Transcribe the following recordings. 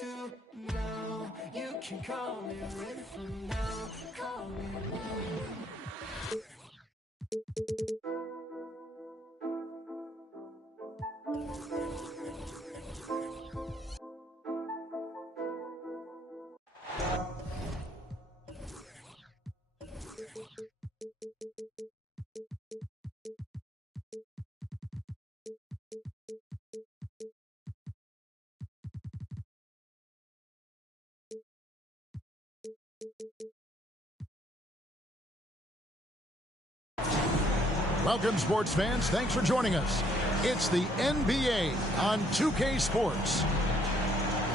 to know. You can call me ready for now. Call me now. Welcome, sports fans. Thanks for joining us. It's the NBA on 2K Sports.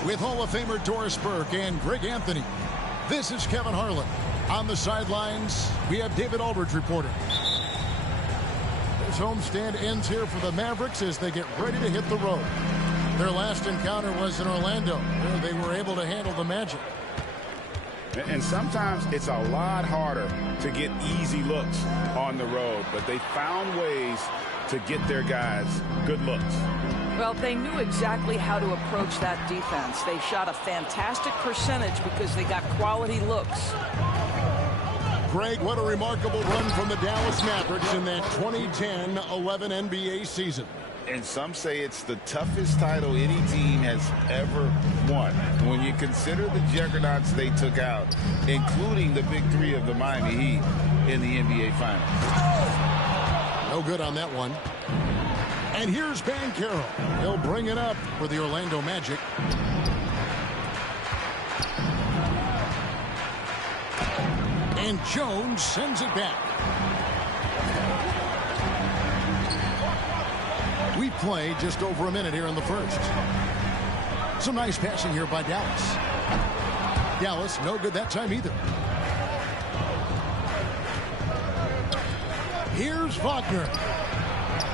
With Hall of Famer Doris Burke and Greg Anthony, this is Kevin Harlan. On the sidelines, we have David Aldridge reporting. This homestand ends here for the Mavericks as they get ready to hit the road. Their last encounter was in Orlando, where they were able to handle the Magic. And sometimes it's a lot harder to get easy looks on the road, but they found ways to get their guys good looks. Well, they knew exactly how to approach that defense. They shot a fantastic percentage because they got quality looks. Greg, what a remarkable run from the Dallas Mavericks in that 2010-11 NBA season. And some say it's the toughest title any team has ever won. When you consider the juggernauts they took out, including the big three of the Miami Heat in the NBA Finals. No good on that one. And here's Banchero. He'll bring it up for the Orlando Magic. And Jones sends it back. We play just over a minute here in the first. Some nice passing here by Dallas. Dallas, no good that time either. Here's Wagner.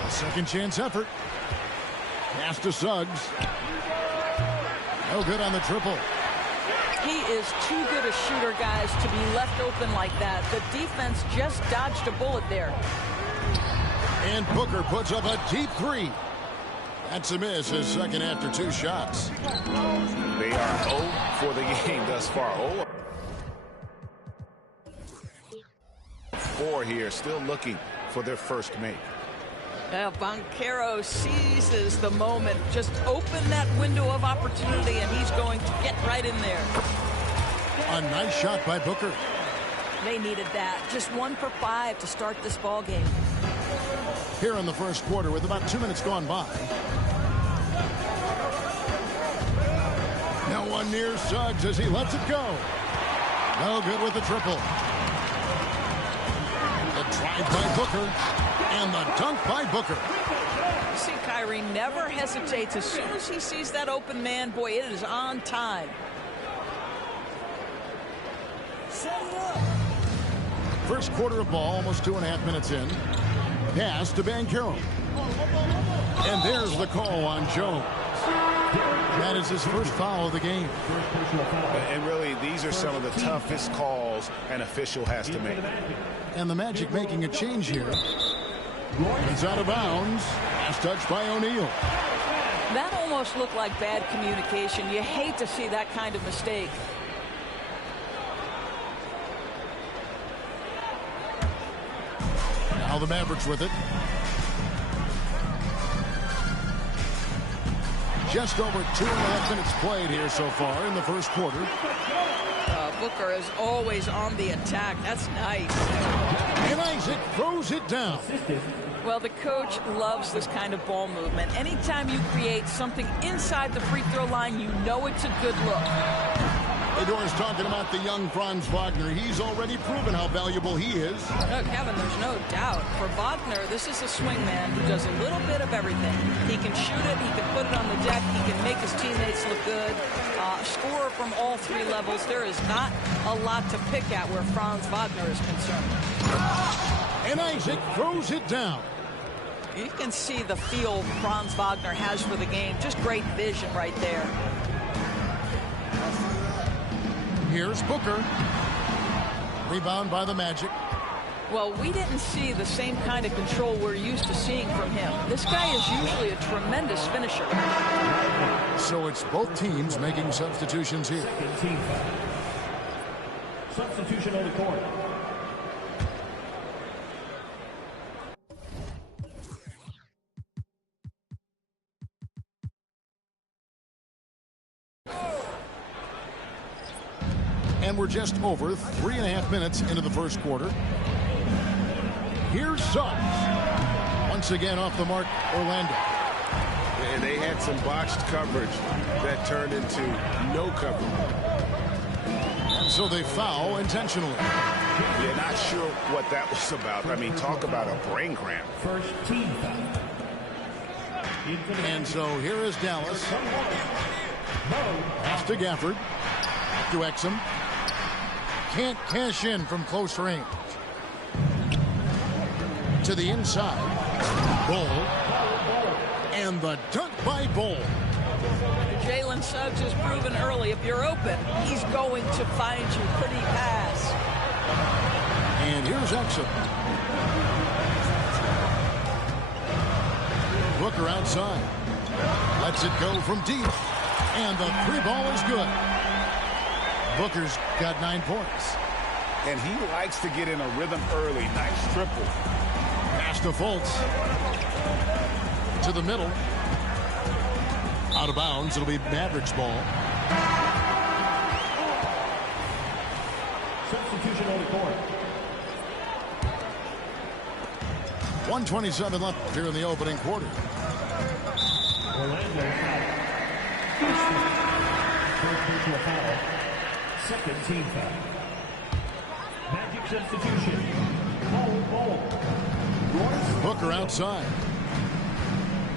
A second chance effort. Pass to Suggs. No good on the triple. He is too good a shooter, guys, to be left open like that. The defense just dodged a bullet there. And Booker puts up a deep three. That's a miss, his second after two shots. They are 0 for the game thus far. 0-4 here, still looking for their first make. Now Banchero seizes the moment. Just open that window of opportunity, and he's going to get right in there. A nice shot by Booker. They needed that. Just 1 for 5 to start this ball game. Here in the first quarter with about 2 minutes gone by. No one near Suggs as he lets it go. No good with the triple. The drive by Booker and the dunk by Booker. You see, Kyrie never hesitates. As soon as he sees that open man, boy, it is on time. Set it up. First quarter of ball, almost 2.5 minutes in. Pass to Banchero. And there's the call on Jones. That is his first foul of the game. And really, these are some of the toughest calls an official has to make. And the Magic making a change here. It's out of bounds. Last touch by O'Neal. That almost looked like bad communication. You hate to see that kind of mistake. Now the Mavericks with it. Just over 2.5 minutes played here so far in the first quarter. Booker is always on the attack. That's nice. And Isaac throws it down. Well, the coach loves this kind of ball movement. Anytime you create something inside the free throw line, you know it's a good look. Doris talking about the young Franz Wagner. He's already proven how valuable he is. No, Kevin, there's no doubt. For Wagner, this is a swing man who does a little bit of everything. He can shoot it, he can put it on the deck, he can make his teammates look good. Scorer from all 3 levels. There is not a lot to pick at where Franz Wagner is concerned. And Isaac throws it down. You can see the feel Franz Wagner has for the game. Just great vision right there. Here's Booker. Rebound by the Magic. Well, we didn't see the same kind of control we're used to seeing from him. This guy is usually a tremendous finisher. So it's both teams making substitutions here. Team foul. Substitution on the court. And we're just over 3.5 minutes into the first quarter. Here's Suggs. Once again off the mark, Orlando. And they had some botched coverage that turned into no coverage. And so they foul intentionally. Yeah, not sure what that was about. I mean, talk about a brain cramp. First team foul. And so here is Dallas. Pass to Gafford. To Exum. Can't cash in from close range. To the inside. Ball. And the dunk by Ball. Jalen Suggs has proven early, if you're open, he's going to find you. Pretty pass. And here's Exum. Booker outside. Lets it go from deep. And the three ball is good. Booker's got 9 points. And he likes to get in a rhythm early. Nice triple. Pass to Fultz. To the middle. Out of bounds. It'll be Mavericks ball. Substitution on the court. 1:27 left here in the opening quarter. Orlando foul. First personal foul. Second team foul. Magic substitution. Ball. Booker outside.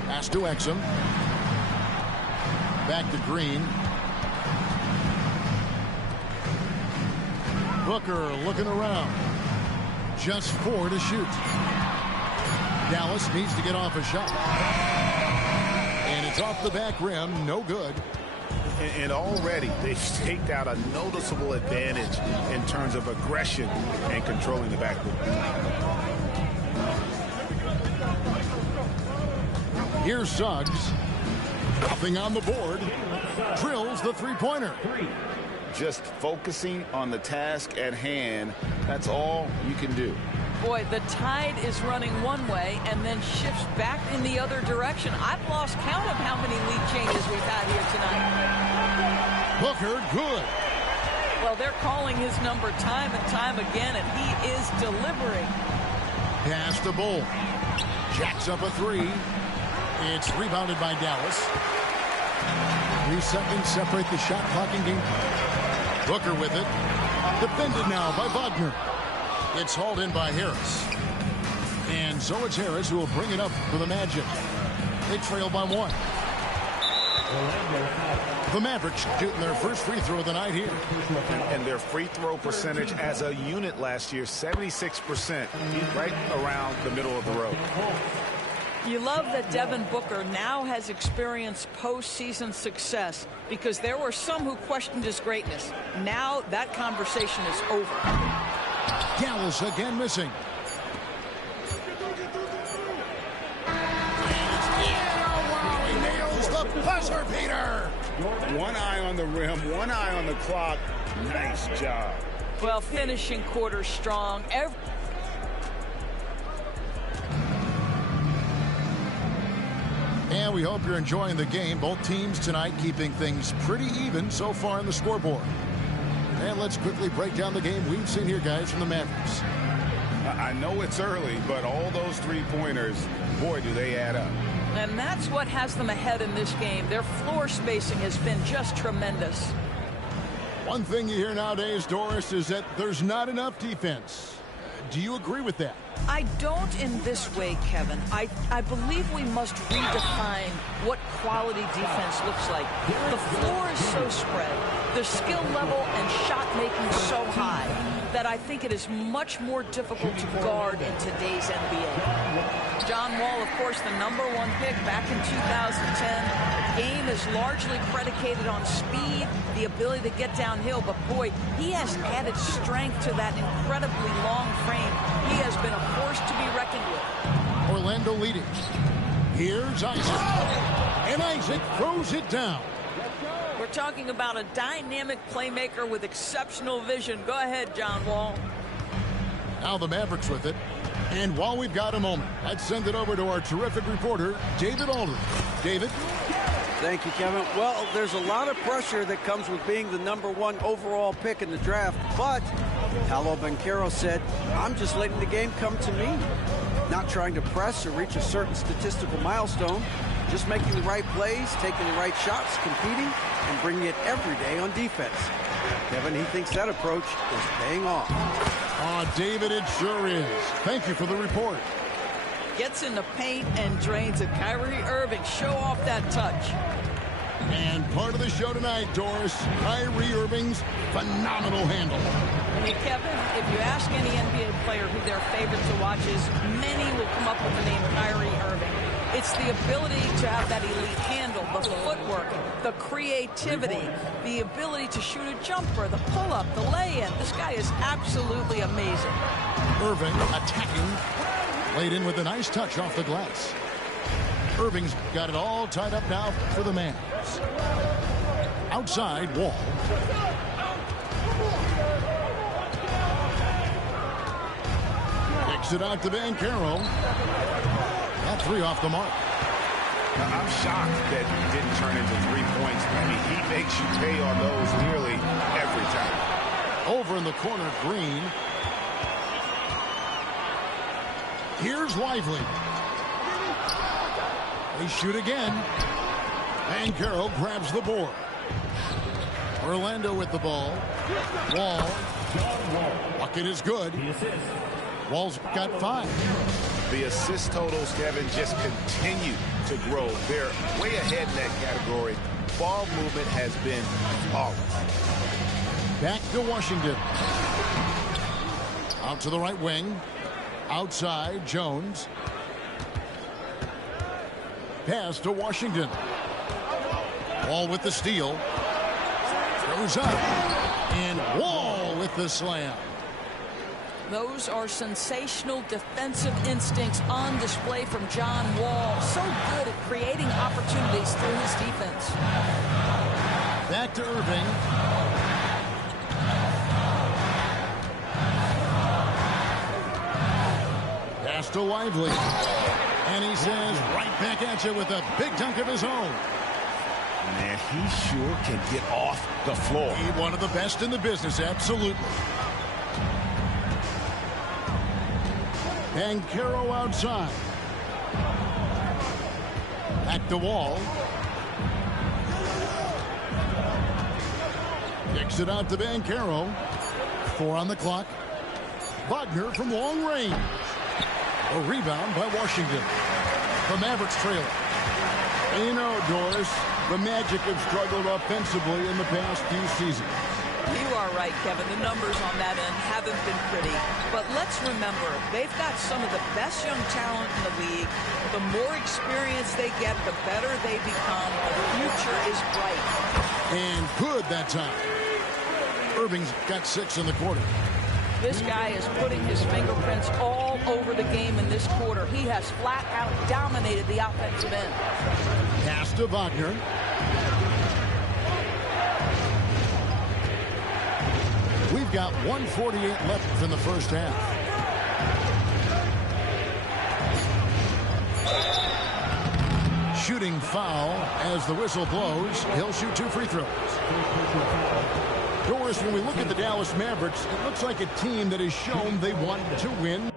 Pass to Exum. Back to Green. Booker looking around. Just 4 to shoot. Dallas needs to get off a shot. And it's off the back rim. No good. And already they've staked out a noticeable advantage in terms of aggression and controlling the backcourt. Here's Suggs. Nothing on the board. Drills the three-pointer. Just focusing on the task at hand. That's all you can do. Boy, the tide is running one way and then shifts back in the other direction. I've lost count of how many lead changes we've had here tonight. Booker, good. Well, they're calling his number time and time again, and he is delivering. Pass to Bull. Jacks up a 3. It's rebounded by Dallas. 3 seconds separate the shot clock and game clock. Booker with it. Defended now by Wagner. It's hauled in by Harris. And so it's Harris who will bring it up for the Magic. They trail by 1. The Mavericks shooting their first free throw of the night here. And their free throw percentage as a unit last year, 76%, right around the middle of the road. You love that Devin Booker now has experienced postseason success because there were some who questioned his greatness. Now that conversation is over. Dallas again missing. Wow, he nails the buzzer beater. One eye on the rim, one eye on the clock. Nice job. Well, finishing quarter strong. And we hope you're enjoying the game. Both teams tonight keeping things pretty even so far on the scoreboard. And let's quickly break down the game we've seen here, guys, from the Mavericks. I know it's early, but all those three-pointers, boy, do they add up. And that's what has them ahead in this game. Their floor spacing has been just tremendous. One thing you hear nowadays, Doris, is that there's not enough defense. Do you agree with that? I don't in this way, Kevin. I believe we must redefine what quality defense looks like. The floor is so spread, the skill level and shot making so high that I think it is much more difficult to guard in today's NBA. John Wall, of course, the #1 pick back in 2010. The game is largely predicated on speed, the ability to get downhill, but boy, he has added strength to that incredibly long frame. He has been a force to be reckoned with. Orlando leading. Here's Isaac. And Isaac throws it down. We're talking about a dynamic playmaker with exceptional vision. Go ahead, John Wall. Now the Mavericks with it. And while we've got a moment, let's send it over to our terrific reporter, David Aldridge. David? Thank you, Kevin. Well, there's a lot of pressure that comes with being the #1 overall pick in the draft, but Paolo Banchero said, I'm just letting the game come to me. Not trying to press or reach a certain statistical milestone, just making the right plays, taking the right shots, competing, and bringing it every day on defense. Kevin, he thinks that approach is paying off. Oh, David, it sure is. Thank you for the report. Gets in the paint and drains it. Kyrie Irving, show off that touch. And part of the show tonight, Doris, Kyrie Irving's phenomenal handle. Hey, Kevin, if you ask any NBA player who their favorite to watch is, many will come up with the name Kyrie Irving. It's the ability to have that elite handle, the footwork, the creativity, the ability to shoot a jumper, the pull-up, the lay-in. This guy is absolutely amazing. Irving attacking, laid in with a nice touch off the glass. Irving's got it all tied up now for the Mavs. Outside, Wall. Kicks it out to Banchero. That three off the mark. I'm shocked that it didn't turn into 3 points. I mean, he makes you pay on those nearly every time. Over in the corner, Green. Here's Lively. They shoot again. Banchero grabs the board. Orlando with the ball. Wall. Bucket is good. Wall's got 5. The assist totals, Kevin, just continue to grow. They're way ahead in that category. Ball movement has been flawless. Back to Washington. Out to the right wing. Outside, Jones. Pass to Washington. Wall with the steal. Goes up. And Wall with the slam. Those are sensational defensive instincts on display from John Wall. So good at creating opportunities through his defense. Back to Irving. Pass to Lively. And he says right back at you with a big dunk of his own. Man, he sure can get off the floor. He's one of the best in the business, absolutely. Banchero outside. Back to Wall. Kicks it out to Banchero. 4 on the clock. Wagner from long range. A rebound by Washington. The Mavericks trailer. You know, Doris, the Magic have struggled offensively in the past few seasons. You are right, Kevin. The numbers on that end haven't been pretty. But let's remember, they've got some of the best young talent in the league. The more experience they get, the better they become. The future is bright. And good that time. Irving's got 6 in the quarter. This guy is putting his fingerprints all over the game in this quarter. He has flat out dominated the offensive end. Pass to Wagner. We've got 1:48 left in the first half. Shooting foul as the whistle blows. He'll shoot 2 free throws. Doris, when we look at the Dallas Mavericks, it looks like a team that has shown they want to win.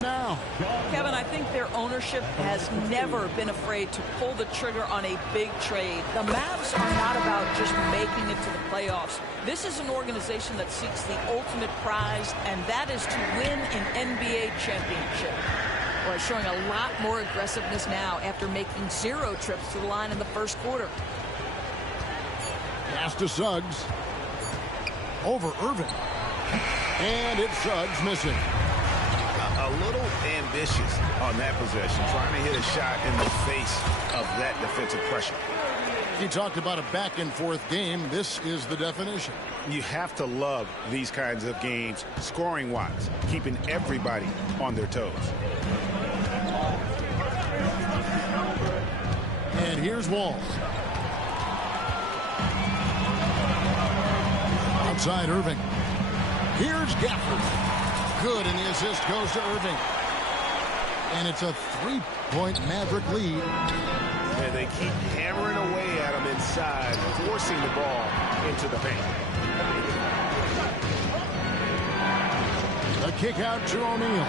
Now, Kevin, I think their ownership has never been afraid to pull the trigger on a big trade. The Mavs are not about just making it to the playoffs. This is an organization that seeks the ultimate prize, and that is to win an NBA championship. showing a lot more aggressiveness now after making 0 trips to the line in the first quarter. Pass to Suggs. Over Irving. And it's Suggs missing. A little ambitious on that possession, trying to hit a shot in the face of that defensive pressure. You talked about a back-and-forth game. This is the definition. You have to love these kinds of games, scoring-wise, keeping everybody on their toes. And here's Wall. Outside Irving. Here's Gafford. Good, and the assist goes to Irving. And it's a 3-point Maverick lead. And they keep hammering away at him inside, forcing the ball into the paint. A kick out to O'Neal.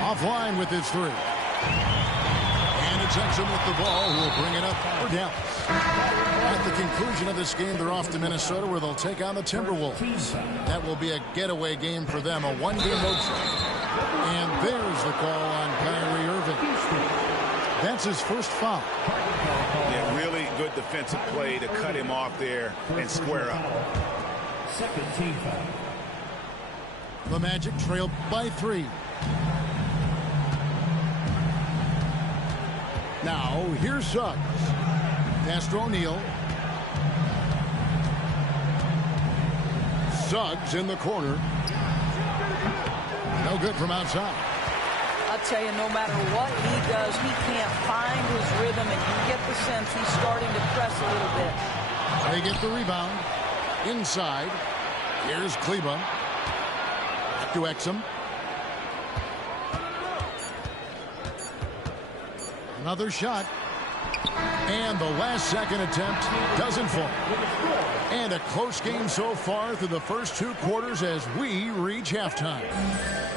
Offline with his 3. And it's Exum with the ball, who will bring it up for Dallas. At the conclusion of this game, they're off to Minnesota, where they'll take on the Timberwolves. That will be a getaway game for them, a 1-game road trip. And there's the call on Kyrie Irving. That's his first foul. Yeah, really good defensive play to cut him off there and square up. Second team foul. The Magic trail by 3. Now, here's Suggs. Pass to O'Neal. Suggs in the corner. No good from outside. I'll tell you, no matter what he does, he can't find his rhythm, and you get the sense he's starting to press a little bit. They get the rebound. Inside. Here's Kleba. Back to Exum. Another shot. And the last-second attempt doesn't fall. And a close game so far through the first 2 quarters as we reach halftime.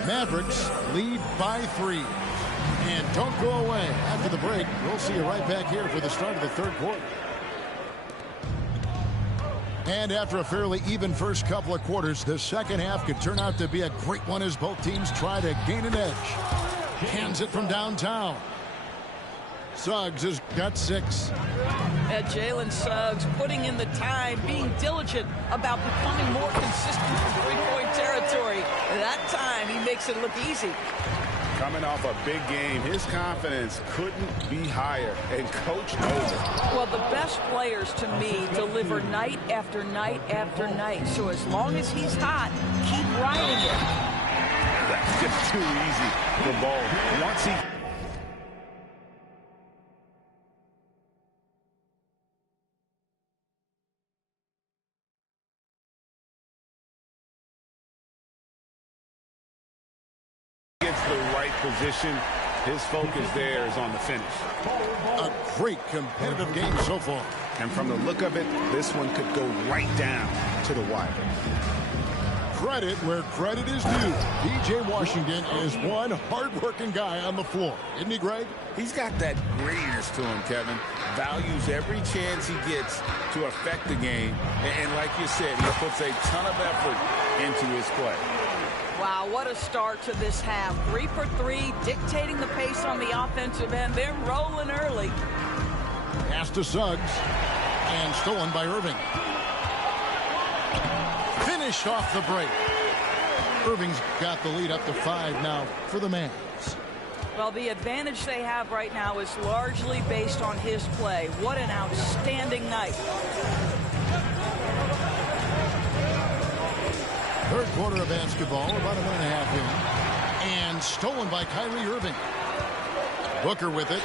Mavericks lead by 3. And don't go away. After the break, we'll see you right back here for the start of the third quarter. And after a fairly even first couple of quarters, the second half could turn out to be a great one as both teams try to gain an edge. Hands it from downtown. Suggs has got 6. Jalen Suggs putting in the time, being diligent about becoming more consistent from three-point territory. That time, he makes it look easy. Coming off a big game, his confidence couldn't be higher, and Coach knows it. Well, the best players, to me, deliver night after night after night. So as long as he's hot, keep riding it. That's just too easy for Ball. Once he... gets the right position, his focus there is on the finish. A great competitive game so far. And from the look of it, this one could go right down to the wire. Credit where credit is due. P.J. Washington is one hard-working guy on the floor. Isn't he, Greg? He's got that grittiness to him, Kevin. Values every chance he gets to affect the game. And like you said, he puts a ton of effort into his play. Wow, what a start to this half. 3 for 3, dictating the pace on the offensive end. They're rolling early. Pass to Suggs. And stolen by Irving. Finished off the break. Irving's got the lead up to 5 now for the Mavs. Well, the advantage they have right now is largely based on his play. What an outstanding night. Third quarter of basketball, about a minute and a half in. And stolen by Kyrie Irving. Booker with it.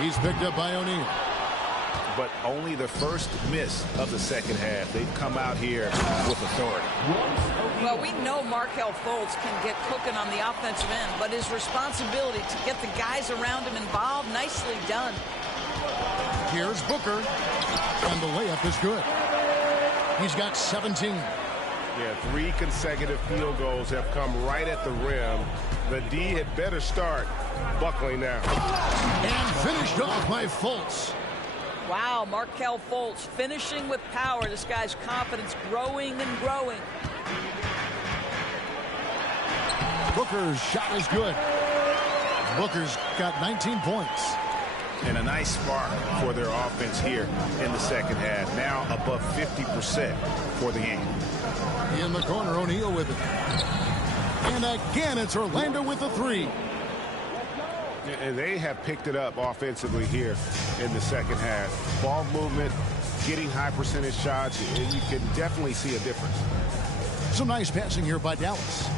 He's picked up by O'Neal. But only the first miss of the second half. They've come out here with authority. Well, we know Markelle Fultz can get cooking on the offensive end, but his responsibility to get the guys around him involved, nicely done. Here's Booker. And the layup is good. He's got 17. Yeah, 3 consecutive field goals have come right at the rim. The D had better start buckling now. And finished off by Fultz. Wow, Markelle Fultz finishing with power. This guy's confidence growing and growing. Booker's shot is good. Booker's got 19 points. And a nice spark for their offense here in the second half. Now above 50% for the game. In the corner, O'Neal with it. And again, it's Orlando with the three. And they have picked it up offensively here in the second half. Ball movement, getting high percentage shots. You can definitely see a difference. Some nice passing here by Dallas.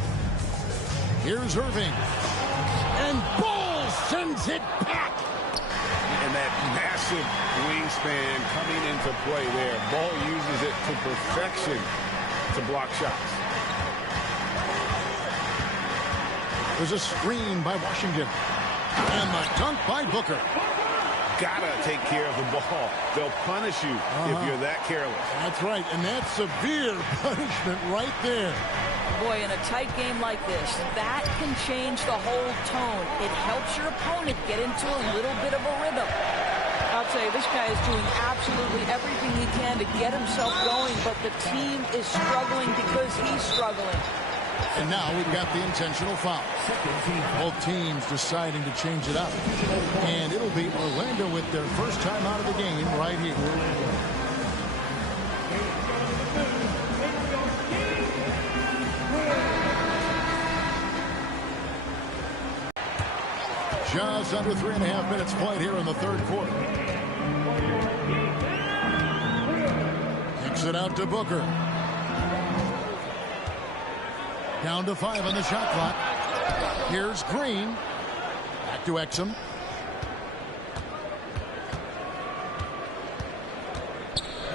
Here's Irving. And Ball sends it back. And that massive wingspan coming into play there. Ball uses it to perfection to block shots. There's a screen by Washington. And the dunk by Booker. Gotta take care of the ball. They'll punish you if you're that careless. That's right, and that's severe punishment right there. Boy, in a tight game like this, that can change the whole tone. It helps your opponent get into a little bit of a rhythm. I'll tell you, this guy is doing absolutely everything he can to get himself going, but the team is struggling because he's struggling. And now we've got the intentional foul. Both teams deciding to change it up. And it'll be Orlando with their first time out of the game right here. Just under 3.5 minutes played here in the third quarter. Kicks it out to Booker. Down to 5 on the shot clock. Here's Green. Back to Exum.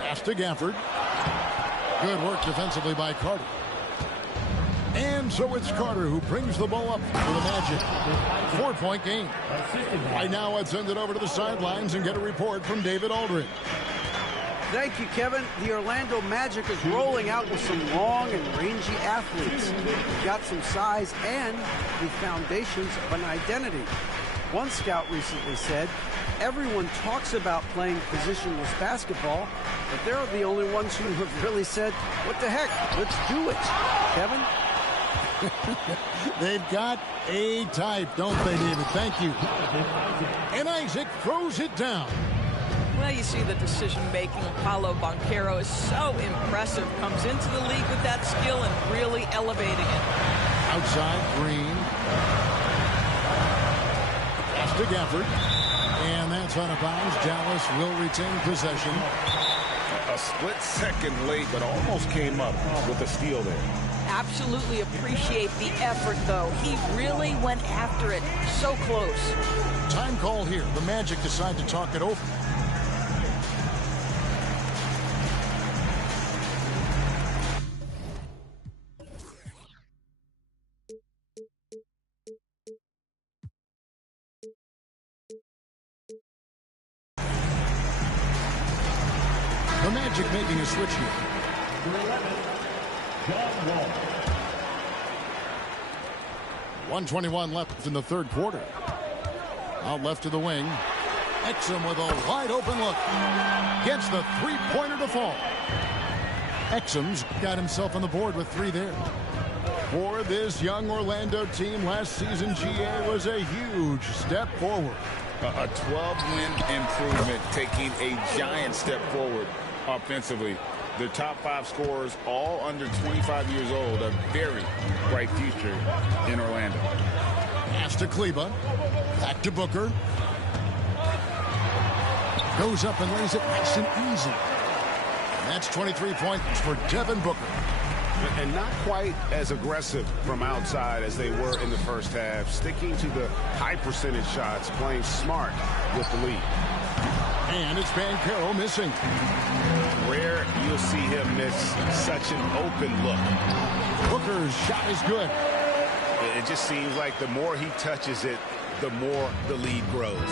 Pass to Gafford. Good work defensively by Carter. And so it's Carter who brings the ball up for the Magic. 4-point game. Right now, let's send it over to the sidelines and get a report from David Aldridge. Thank you, Kevin. The Orlando Magic is rolling out with some long and rangy athletes. They've got some size and the foundations of an identity. One scout recently said, everyone talks about playing positionless basketball, but they're the only ones who have really said, what the heck, let's do it. Kevin? They've got a type, don't they, David? Thank you. And Isaac throws it down. Well, you see the decision-making of Paolo Banchero is so impressive. Comes into the league with that skill and really elevating it. Outside, Green. Pass to Gafford. And that's out of bounds. Dallas will retain possession. A split second late, but almost came up with a steal there. Absolutely appreciate the effort, though. He really went after it. So close. Time call here. The Magic decide to talk it over. The Magic making a switch here. 1:21 left in the third quarter. Out left to the wing. Exum with a wide open look. Gets the three-pointer to fall. Exum's got himself on the board with 3 there. For this young Orlando team, last season GA was a huge step forward. A 12-win improvement, taking a giant step forward offensively. Their top 5 scorers, all under 25 years old, a very bright future in Orlando. Pass to Kleber. Back to Booker. Goes up and lays it nice and easy. And that's 23 points for Devin Booker. And not quite as aggressive from outside as they were in the first half. Sticking to the high percentage shots, playing smart with the lead. And it's Banchero missing. Rare you'll see him miss such an open look. Booker's shot is good. It just seems like the more he touches it, the more the lead grows.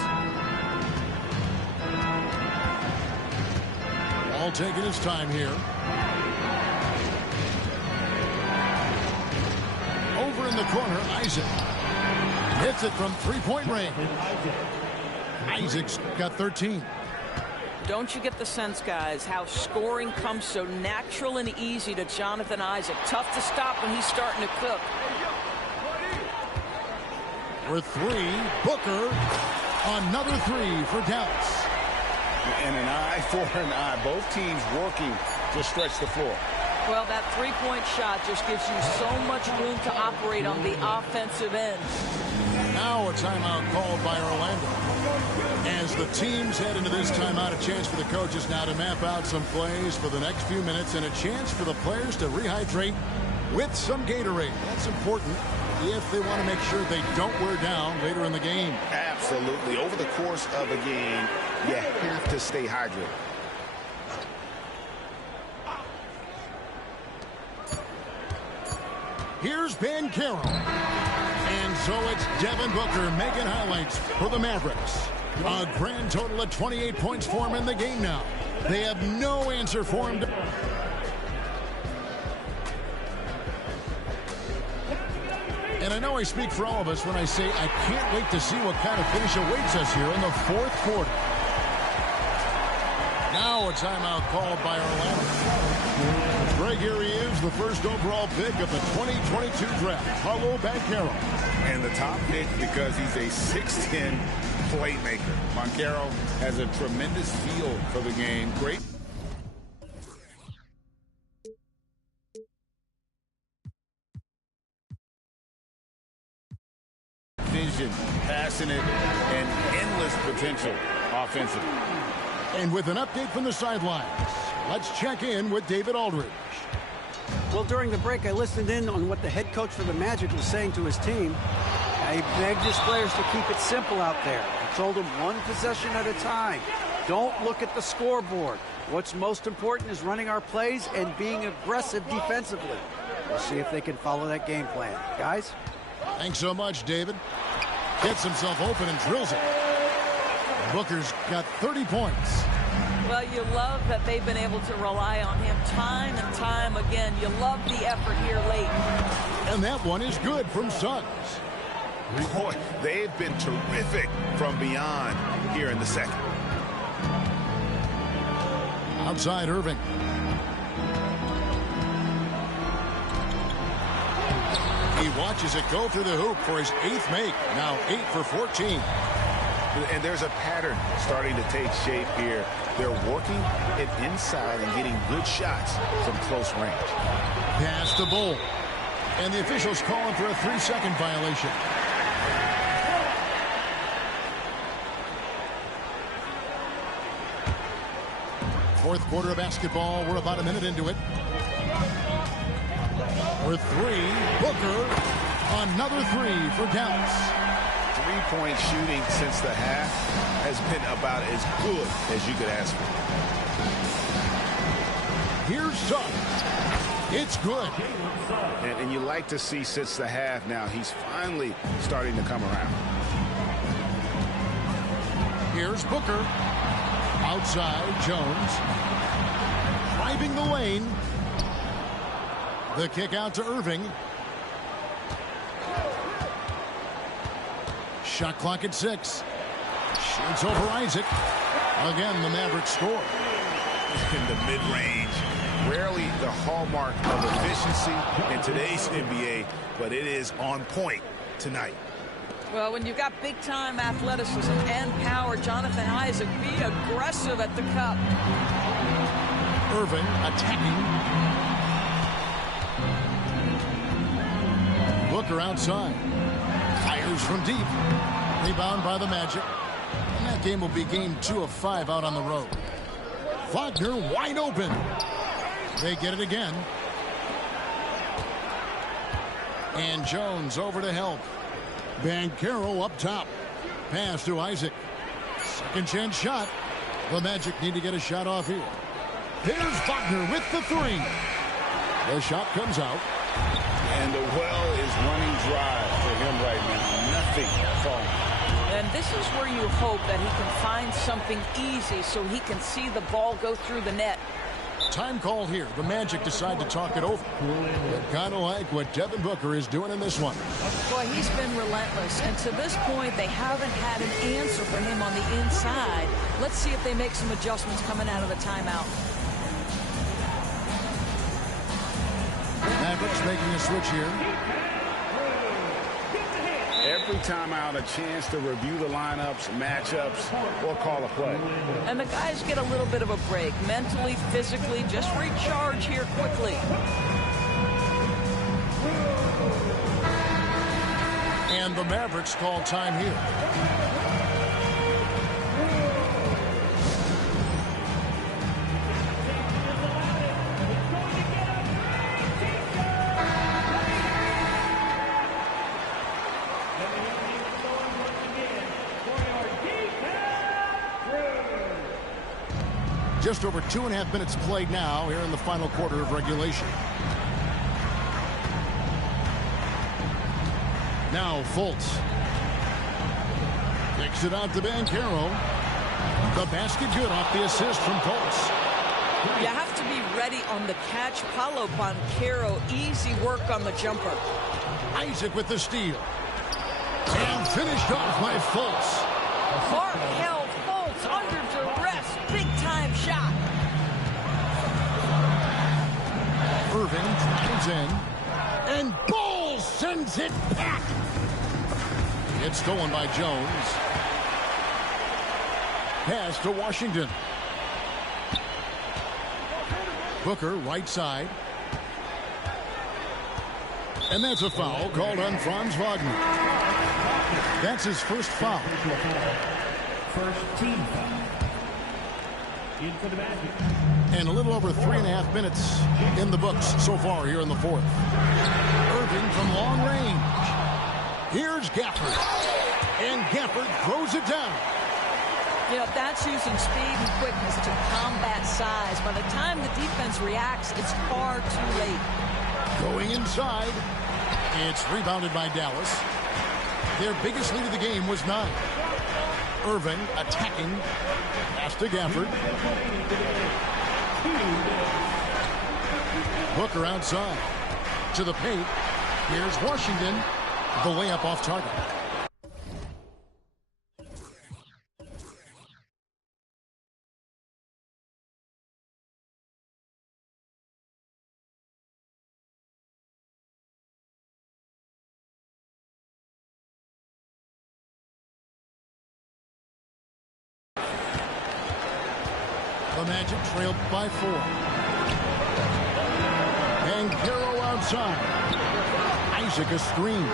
All taking his time here. Over in the corner, Isaac. Hits it from three-point range. Isaac's got 13. Don't you get the sense, guys, how scoring comes so natural and easy to Jonathan Isaac? Tough to stop when he's starting to cook. For three, Booker. Another three for Dallas. And an eye for an eye. Both teams working to stretch the floor. Well, that three-point shot just gives you so much room to operate on the offensive end. Now a timeout called by Orlando. As the teams head into this timeout, a chance for the coaches now to map out some plays for the next few minutes and a chance for the players to rehydrate with some Gatorade. That's important if they want to make sure they don't wear down later in the game. Absolutely. Over the course of a game, you have to stay hydrated. Here's Banchero. And so it's Devin Booker making highlights for the Mavericks. A grand total of 28 points for him in the game now. They have no answer for him. And I know I speak for all of us when I say I can't wait to see what kind of finish awaits us here in the fourth quarter. Now a timeout called by Orlando. Greg, here he is, the first overall pick of the 2022 draft, Paolo Banchero. And the top pick because he's a 6'10 playmaker. Banchero has a tremendous feel for the game. Great. Vision, passionate, and endless potential offensively. And with an update from the sidelines, let's check in with David Aldridge. Well, during the break, I listened in on what the head coach for the Magic was saying to his team. He begged his players to keep it simple out there. He told them one possession at a time. Don't look at the scoreboard. What's most important is running our plays and being aggressive defensively. We'll see if they can follow that game plan. Guys? Thanks so much, David. Gets himself open and drills it. Booker's got 30 points. Well, you love that they've been able to rely on him time and time again. You love the effort here late. And that one is good from Suggs. Boy, they've been terrific from beyond here in the second. Outside Irving. He watches it go through the hoop for his 8th make. Now 8 for 14. And there's a pattern starting to take shape here. They're working it inside and getting good shots from close range. Pass to Bull. And the officials calling for a 3-second violation. Fourth quarter of basketball. We're about a minute into it. For three, Booker. Another three for Dallas. Three-point shooting since the half has been about as good as you could ask for. Here's Suggs. It's good. And you like to see since the half now, he's finally starting to come around. Here's Booker. Outside, Jones. Driving the lane. The kick out to Irving. Shot clock at 6. Shoots over Isaac. Again, the Mavericks score. In the mid-range. Rarely the hallmark of efficiency in today's NBA, but it is on point tonight. Well, when you've got big-time athleticism and power, Jonathan Isaac, be aggressive at the cup. Irving attacking. Booker outside. Fires from deep. Rebound by the Magic. And that game will be game 2 of 5 out on the road. Wagner wide open. They get it again. And Jones over to help. Banchero up top. Pass to Isaac. Second chance shot. The Magic need to get a shot off here. Here's Wagner with the 3. The shot comes out. And the well is running dry for him right now. Nothing falling. And this is where you hope that he can find something easy so he can see the ball go through the net. Time call here. The Magic decide to talk it over. But kind of like what Devin Booker is doing in this one. Boy, he's been relentless. And to this point, they haven't had an answer for him on the inside. Let's see if they make some adjustments coming out of the timeout. Mavericks making a switch here. every timeout a chance to review the lineups, matchups, or call a play. And the guys get a little bit of a break, mentally, physically, just recharge here quickly. And the Mavericks call time here. Just over 2.5 minutes played now here in the final quarter of regulation. Now Fultz. Kicks it out to Banchero. The basket good off the assist from Fultz. You have to be ready on the catch. Paolo Banchero, easy work on the jumper. Isaac with the steal. And finished off by Fultz. Markelle Fultz under duress. Big-time shot. Irving drives in. And Ball sends it back. It's stolen by Jones. Pass to Washington. Booker, right side. And that's a foul called on Franz Wagner. That's his first foul. First team foul. In for the Magic. And a little over 3.5 minutes in the books so far here in the fourth. Irving from long range. Here's Gafford. And Gafford throws it down. You know, that's using speed and quickness to combat size. By the time the defense reacts, it's far too late. Going inside. It's rebounded by Dallas. Their biggest lead of the game was 9. Irving attacking. Pass to Gafford. Booker outside. To the paint. Here's Washington. The layup off target. The Magic trailed by 4. Banchero outside. Isaac a screen.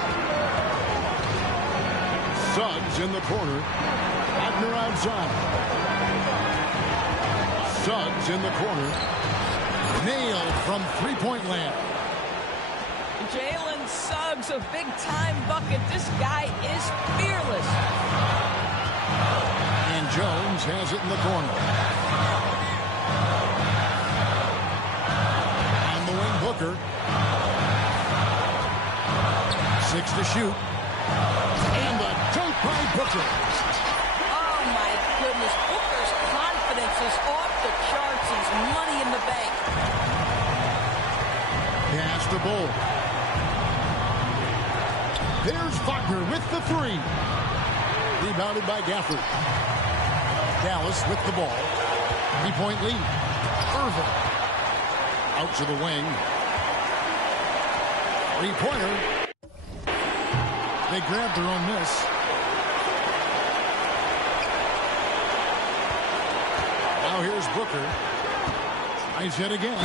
Suggs in the corner. Wagner outside. Suggs in the corner. Nailed from three-point land. Jalen Suggs, a big-time bucket. This guy is fearless. And Jones has it in the corner. On the wing, Booker. 6 to shoot. And the dunk by Booker. Oh, my goodness. Booker's confidence is off the charts. He's money in the bank. Pass to Bull. There's Wagner with the 3. Rebounded by Gafford. Dallas with the ball. 3-point lead. Irving. Out to the wing. 3-pointer. They grabbed their own miss. Now here's Booker. Tries it again.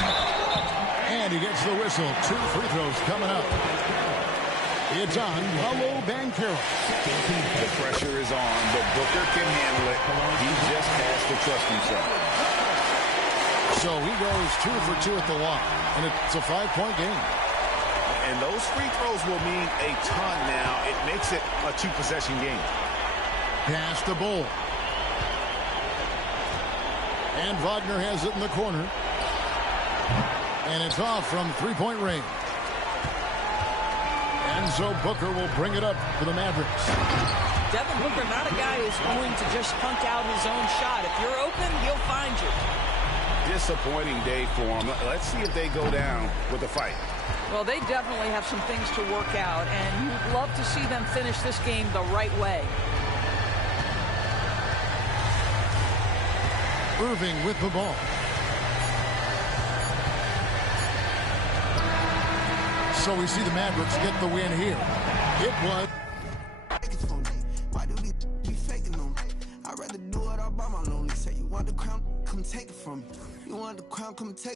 And he gets the whistle. 2 free throws coming up. It's on Paolo Banchero. The pressure is on, but Booker can handle it. He just has to trust himself. So he goes 2 for 2 at the line. And it's a 5-point game. And those free throws will mean a ton now. It makes it a 2-possession game. Pass to Bull. And Wagner has it in the corner. And it's off from 3-point range. And so Booker will bring it up for the Mavericks. Devin Booker, not a guy who's going to just punt out his own shot. If you're open, he'll find you. Disappointing day for him. Let's see if they go down with a fight. Well, they definitely have some things to work out, and you'd love to see them finish this game the right way. Irving with the ball. So we see the Mavericks get the win here. It was I'd rather do it all by my lonely. Say you want the crown, come take it from me. You want the crown, come take it.